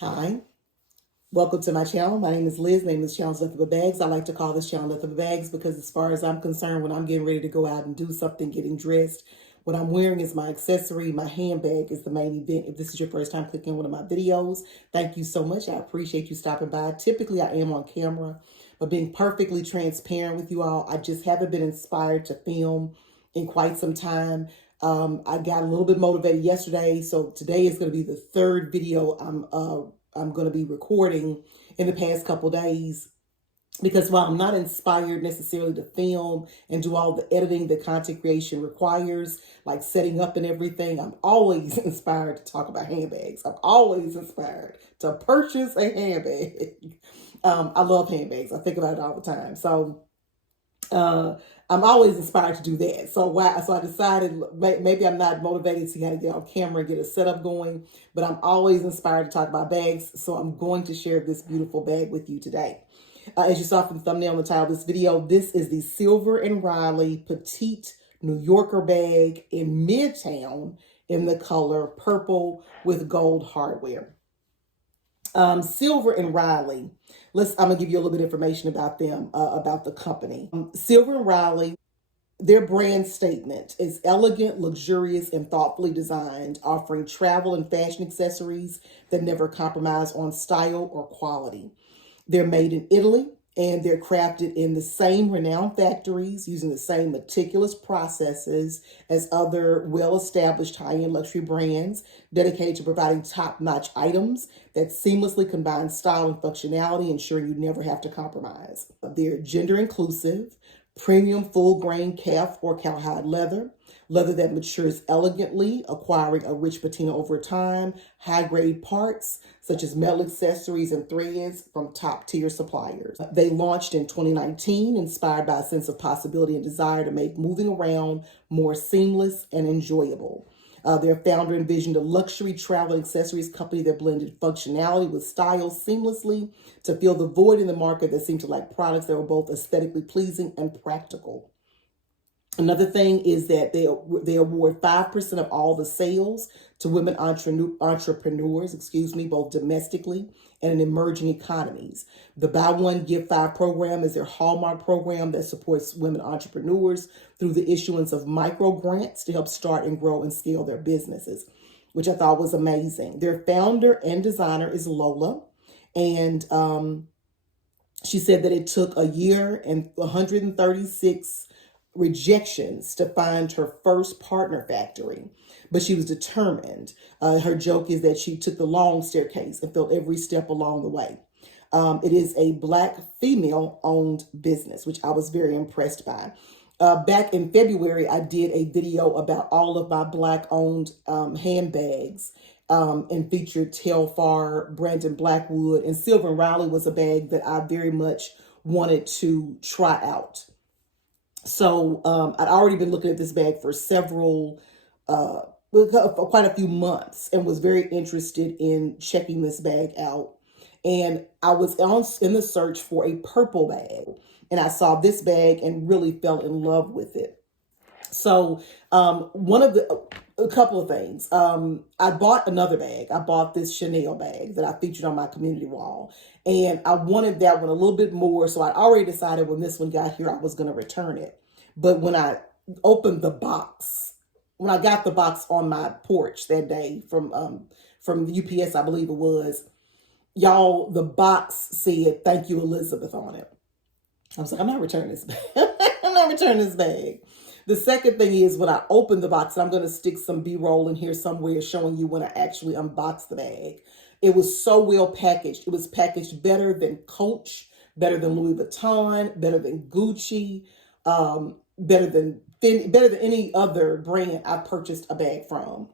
Hi, welcome to my channel. My name is Liz. Name is Channel Nothing But Bags. I like to call this channel Nothing But Bags because as far as I'm concerned, when I'm getting ready to go out and do something, getting dressed, what I'm wearing is my accessory. My handbag is the main event. If this is your first time clicking one of my videos, thank you so much. I appreciate you stopping by. Typically, I am on camera, but being perfectly transparent with you all, I just haven't been inspired to film in quite some time. I got a little bit motivated yesterday, so today is going to be the third video I'm going to be recording in the past couple days, because while I'm not inspired necessarily to film and do all the editing that content creation requires, like setting up and everything, I'm always inspired to talk about handbags. I'm always inspired to purchase a handbag. I love handbags. I think about it all the time. So I'm always inspired to do that. So I decided maybe I'm not motivated to see how to get on camera and get a setup going, but I'm always inspired to talk about bags. So I'm going to share this beautiful bag with you today. As you saw from the thumbnail and the title of this video, this is the Silver and Riley Petite New Yorker bag in Midtown in the color purple with gold hardware. Silver and Riley. I'm gonna give you a little bit of information about them, about the company. Silver and Riley, their brand statement is elegant, luxurious, and thoughtfully designed, offering travel and fashion accessories that never compromise on style or quality. They're made in Italy, and they're crafted in the same renowned factories using the same meticulous processes as other well-established high-end luxury brands dedicated to providing top-notch items that seamlessly combine style and functionality, ensuring you never have to compromise. They're gender inclusive, premium full-grain calf or cowhide leather that matures elegantly, acquiring a rich patina over time, high-grade parts such as metal accessories and threads from top-tier suppliers. They launched in 2019, inspired by a sense of possibility and desire to make moving around more seamless and enjoyable. Their founder envisioned a luxury travel and accessories company that blended functionality with style seamlessly to fill the void in the market that seemed to lack products that were both aesthetically pleasing and practical. Another thing is that they award 5% of all the sales to women entrepreneurs, both domestically and in emerging economies. The Buy One, Give Five program is their hallmark program that supports women entrepreneurs through the issuance of micro grants to help start and grow and scale their businesses, which I thought was amazing. Their founder and designer is Lola, and she said that it took a year and 136 rejections to find her first partner factory, but she was determined. Her joke is that she took the long staircase and felt every step along the way. It is a Black female-owned business, which I was very impressed by. Back in February, I did a video about all of my Black-owned handbags and featured Telfar, Brandon Blackwood, and Silver and Riley was a bag that I very much wanted to try out. So I'd already been looking at this bag for quite a few months, and was very interested in checking this bag out. And I was in the search for a purple bag, and I saw this bag and really fell in love with it. So a couple of things. I bought another bag. I bought this Chanel bag that I featured on my community wall. And I wanted that one a little bit more. So I already decided when this one got here, I was going to return it. But when I opened the box, when I got the box on my porch that day from UPS, I believe it was, y'all, the box said, "Thank you, Elizabeth," on it. I was like, I'm not returning this bag. I'm not returning this bag. The second thing is when I opened the box, and I'm going to stick some B-roll in here somewhere showing you when I actually unboxed the bag. It was so well packaged. It was packaged better than Coach, better than Louis Vuitton, better than Gucci, better than any other brand I purchased a bag from.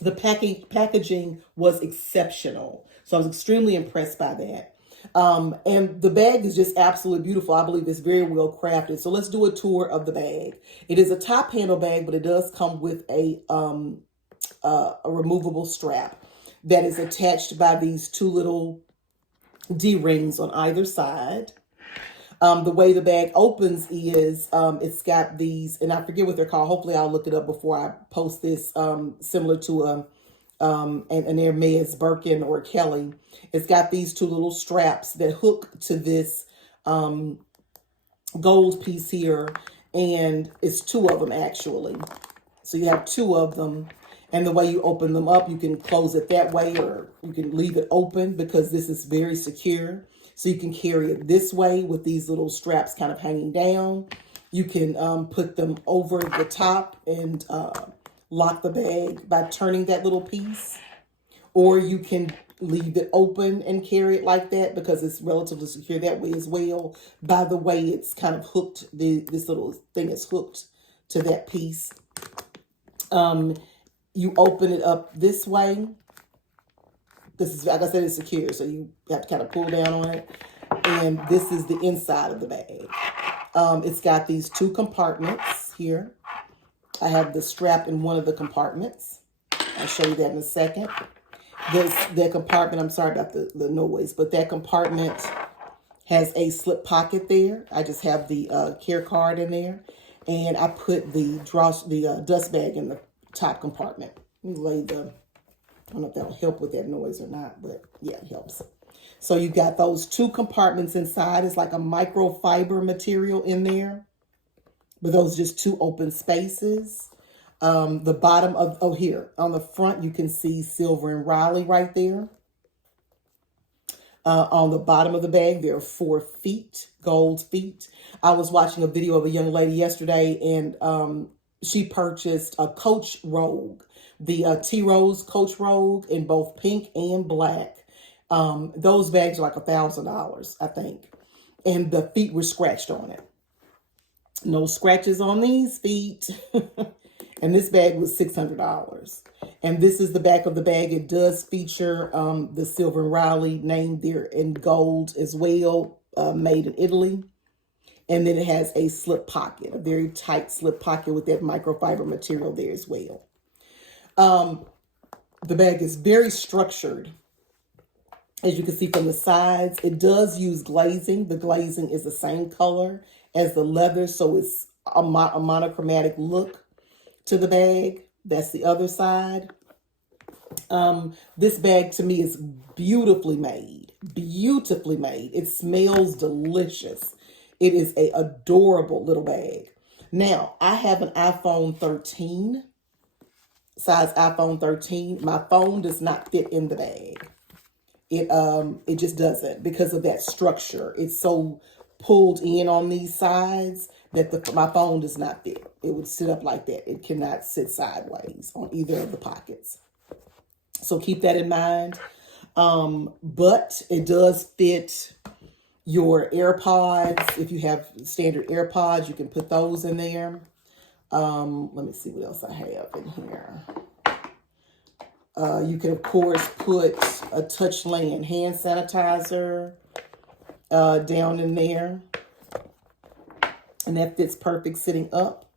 The packaging was exceptional. So I was extremely impressed by that. And the bag is just absolutely beautiful. I believe it's very well crafted. So let's do a tour of the bag. It is a top handle bag, but it does come with a removable strap that is attached by these two little D-rings on either side. The way the bag opens is it's got these, and I forget what they're called. Hopefully I'll look it up before I post this, similar to and their meds, Birkin or Kelly. It's got these two little straps that hook to this gold piece here, and it's two of them actually. So you have two of them, and the way you open them up, you can close it that way or you can leave it open because this is very secure. So you can carry it this way with these little straps kind of hanging down. You can put them over the top and lock the bag by turning that little piece. Or you can leave it open and carry it like that because it's relatively secure that way as well. By the way, it's kind of hooked, this little thing is hooked to that piece. You open it up this way. This is, like I said, it's secure, so you have to kind of pull down on it. And this is the inside of the bag. It's got these two compartments here. I have the strap in one of the compartments. I'll show you that in a second. That compartment, I'm sorry about the noise, but that compartment has a slip pocket there. I just have the care card in there. And I put the dust bag in the top compartment. Let me lay I don't know if that'll help with that noise or not, but yeah, it helps. So you got those two compartments inside. It's like a microfiber material in there. But those just two open spaces. The bottom of, here, on the front, you can see Silver and Riley right there. On the bottom of the bag, there are 4 feet, gold feet. I was watching a video of a young lady yesterday, and she purchased a Coach Rogue, the T-Rose Coach Rogue in both pink and black. Those bags are like $1,000, I think. And the feet were scratched on it. No scratches on these feet. And this bag was $600. And this is the back of the bag. It does feature the Silver and Riley name there in gold as well, made in Italy. And then it has a slip pocket, a very tight slip pocket with that microfiber material there as well. The bag is very structured. As you can see from the sides, it does use glazing. The glazing is the same color as the leather, so it's a monochromatic look to the bag. That's the other side. This bag to me is beautifully made. Beautifully made. It smells delicious. It is an adorable little bag. Now, I have an iPhone 13, size iPhone 13. My phone does not fit in the bag. It just doesn't because of that structure. It's so pulled in on these sides that my phone does not fit. It would sit up like that. It cannot sit sideways on either of the pockets. So keep that in mind. But it does fit your AirPods. If you have standard AirPods, you can put those in there. Let me see what else I have in here. You can, of course, put a Touchland hand sanitizer down in there. And that fits perfect sitting up.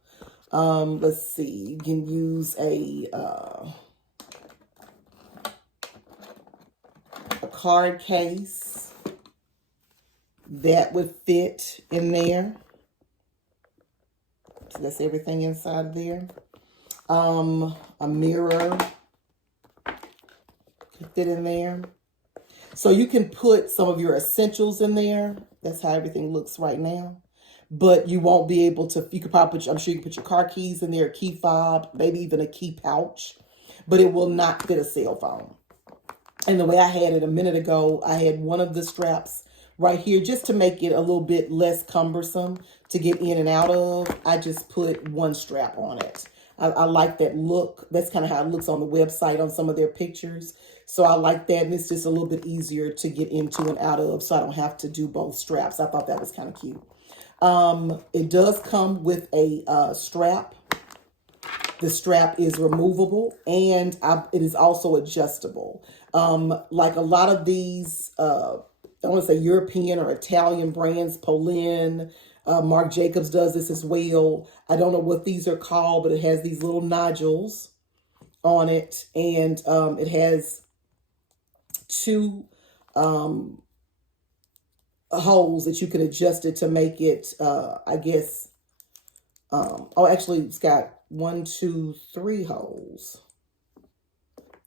Let's see. You can use a card case. That would fit in there. So that's everything inside there. A mirror could fit in there. So you can put some of your essentials in there. That's how everything looks right now. But you won't be able to, you could probably put, I'm sure you can put your car keys in there, a key fob, maybe even a key pouch. But it will not fit a cell phone. And the way I had it a minute ago, I had one of the straps right here just to make it a little bit less cumbersome to get in and out of. I just put one strap on it. I like that look. That's kind of how it looks on the website on some of their pictures. So I like that. And it's just a little bit easier to get into and out of, so I don't have to do both straps. I thought that was kind of cute. It does come with a strap. The strap is removable, and it is also adjustable. Like a lot of these, I want to say European or Italian brands, Polin, Marc Jacobs does this as well. I don't know what these are called, but it has these little nodules on it, and it has 2 holes that you can adjust it to make it, I guess, oh, actually, it's got 1, 2, 3 holes.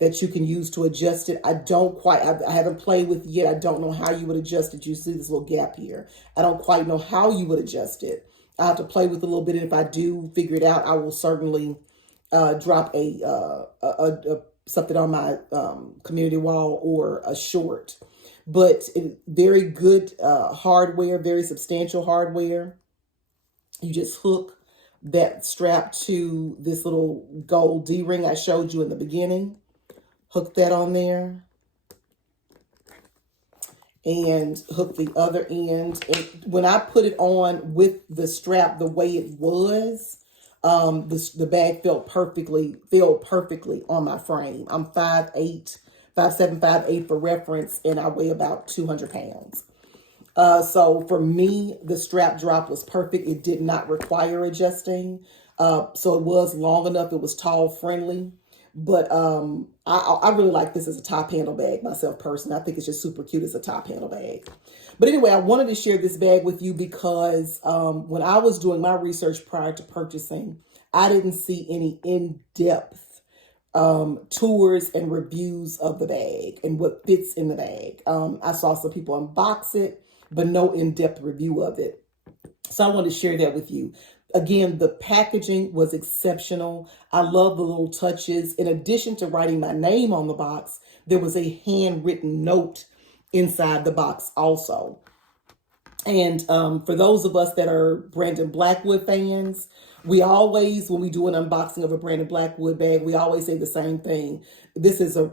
that you can use to adjust it. I haven't played with it yet. I don't know how you would adjust it. You see this little gap here. I don't quite know how you would adjust it. I have to play with it a little bit. And if I do figure it out, I will certainly drop something on my community wall or a short. But very good hardware, very substantial hardware. You just hook that strap to this little gold D-ring I showed you in the beginning. Hook that on there. And hook the other end. And when I put it on with the strap the way it was, the bag filled perfectly on my frame. I'm 5'8", 5'7", 5'8" for reference, and I weigh about 200 pounds. So for me, the strap drop was perfect. It did not require adjusting. So it was long enough. It was tall friendly. But I really like this as a top handle bag myself personally. I think it's just super cute as a top handle bag. But anyway, I wanted to share this bag with you because when I was doing my research prior to purchasing, I didn't see any in-depth tours and reviews of the bag and what fits in the bag. I saw some people unbox it, but no in-depth review of it. So I wanted to share that with you. Again, the packaging was exceptional. I love the little touches. In addition to writing my name on the box, there was a handwritten note inside the box also. And for those of us that are Brandon Blackwood fans, we always, when we do an unboxing of a Brandon Blackwood bag, we always say the same thing. This is a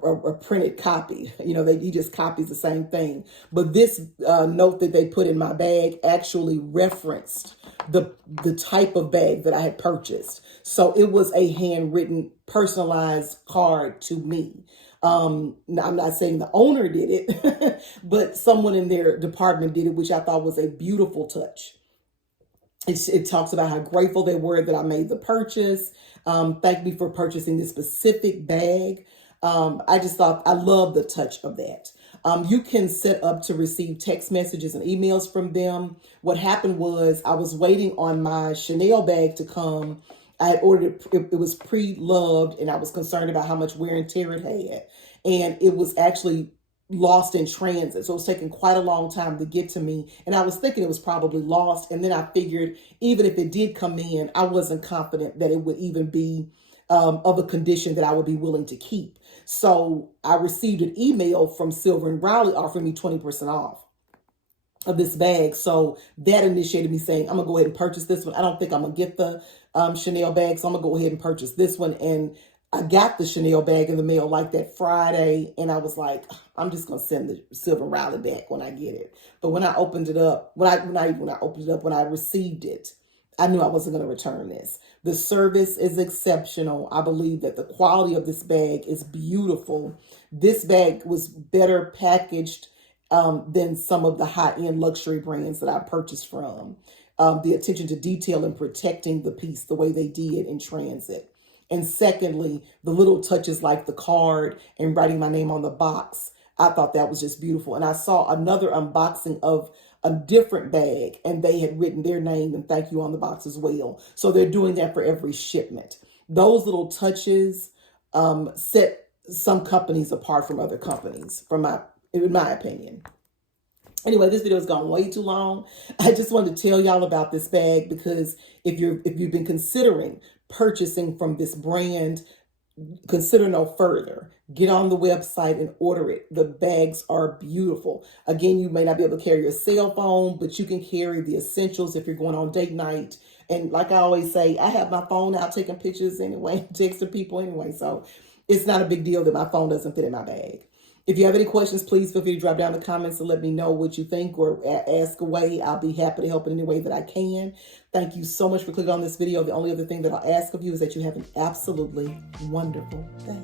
printed copy. You know, he just copies the same thing. But this note that they put in my bag actually referenced the type of bag that I had purchased. So it was a handwritten, personalized card to me. I'm not saying the owner did it, but someone in their department did it, which I thought was a beautiful touch. It talks about how grateful they were that I made the purchase. Thank me for purchasing this specific bag. I just thought I love the touch of that. You can set up to receive text messages and emails from them. What happened was I was waiting on my Chanel bag to come. I had ordered it. It was pre-loved, and I was concerned about how much wear and tear it had. And it was actually lost in transit. So it was taking quite a long time to get to me. And I was thinking it was probably lost. And then I figured even if it did come in, I wasn't confident that it would even be of a condition that I would be willing to keep. So I received an email from silver&riley offering me 20% off of this bag. So that initiated me saying, I'm going to go ahead and purchase this one. I don't think I'm going to get the Chanel bag. So I'm going to go ahead and purchase this one. And I got the Chanel bag in the mail like that Friday. And I was like, I'm just going to send the silver&riley back when I get it. But when I opened it up, when I received it, I knew I wasn't going to return this. The service is exceptional. I believe that the quality of this bag is beautiful. This bag was better packaged than some of the high-end luxury brands that I purchased from. The attention to detail and protecting the piece the way they did in transit. And secondly, the little touches like the card and writing my name on the box. I thought that was just beautiful. And I saw another unboxing of a different bag, and they had written their name and thank you on the box as well. So they're doing that for every shipment. Those little touches set some companies apart from other companies, in my opinion. Anyway, this video has gone way too long. I just wanted to tell y'all about this bag because if you've been considering purchasing from this brand, consider no further. Get on the website and order it. The bags are beautiful. Again, you may not be able to carry your cell phone, but you can carry the essentials if you're going on date night. And like I always say, I have my phone out taking pictures anyway, texting people anyway. So it's not a big deal that my phone doesn't fit in my bag. If you have any questions, please feel free to drop down the comments and let me know what you think or ask away. I'll be happy to help in any way that I can. Thank you so much for clicking on this video. The only other thing that I'll ask of you is that you have an absolutely wonderful day.